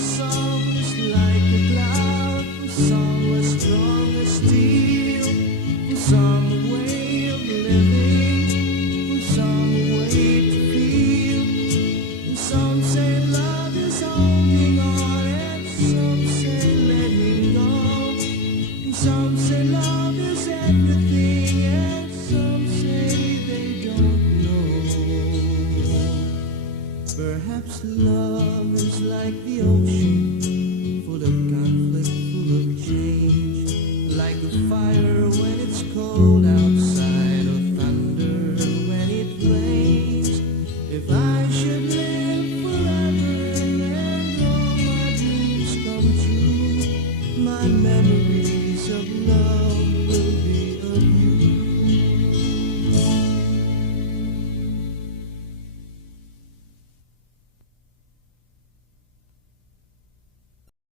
Some is like a cloud, some was strong as steel, some a way of living, some a way to feel. And some say love is holding on, and some say letting go. And some say love is everything, and some say they don't know. Perhaps love is like the ocean.